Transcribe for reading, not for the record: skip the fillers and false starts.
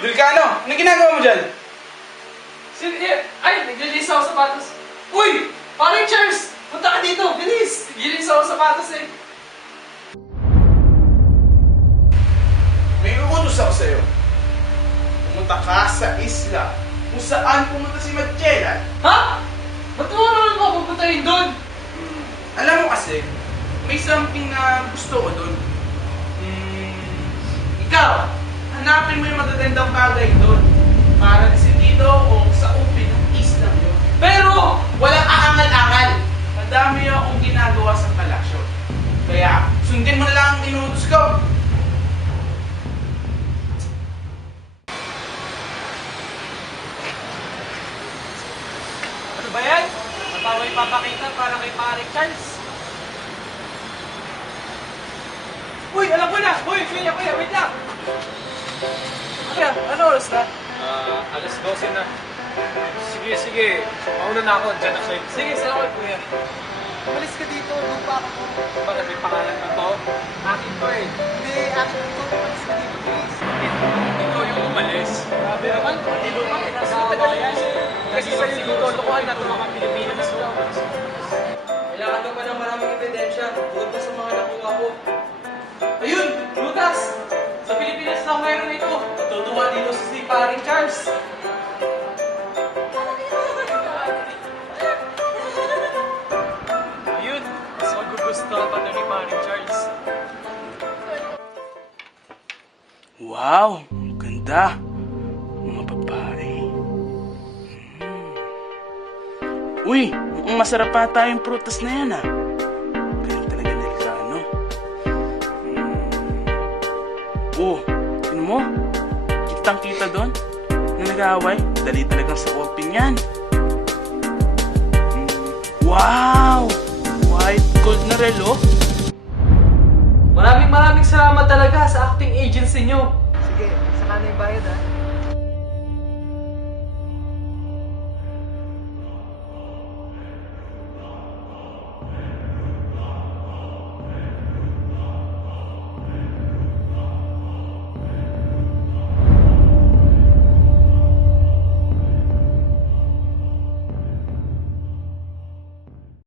Vulcano! Anong ginagawa mo dyan? Ay, naglilis ako sa sapatos. Uy! Paring Charles! Punta ka dito! Bilis! Naglilis ako sa sapatos eh. May uutos ako sa'yo. Pumunta ka sa isla kung saan pumunta si Magellan. Ha? Ba't mo naman ako pupuntahin doon? Alam mo kasi, may something na gusto ko doon. Ikaw, hanapin mo yung magagandang bagay doon para dito o sa upin ng islang yun. Pero, walang aangal-angal. Madami akong ginagawa sa palasyo. Kaya, sundin mo na lang ang inuutos ko. Ano ba yan? Matawa ipapakita para kay Paring Charles. Uy, alam ko na! Uy, kuya, wait lang! Kuya, ano oras na? Alas 12 na. Sige. Mauna na ako. Diyan na siya. Sige, salamat kuya. Umalis ka dito, lupa ako. Bakit may pangalan na to? Akin to eh. Hindi, akin dito. Umalis ka dito, please. Ikaw yung umalis. Grabe naman, pagilo ka. Tagal kasi sa'yo yung totoo na ito mga Pilipinas. Kailangan ko pa ng maraming ebidensya. Bukod pa sa mga nakuha ko. Ayun, Lucas! Sa Pilipinas lang mayroon ito. Natutuwa dito si Paring Charles. Ayun, mas magugustuhan pa na ni Paring Charles. Wow, ang ganda. Mga babae. Uy, mukhang masarap pa tayong prutas na yan ah. Galing talaga na Vulcano. Oh, yun mo? Kitang-kita doon na nag-aaway. Dali talagang sa koping yan. Wow! White gold na relo. Maraming salamat talaga sa acting agency nyo. Sige, saka na yung bayad ha.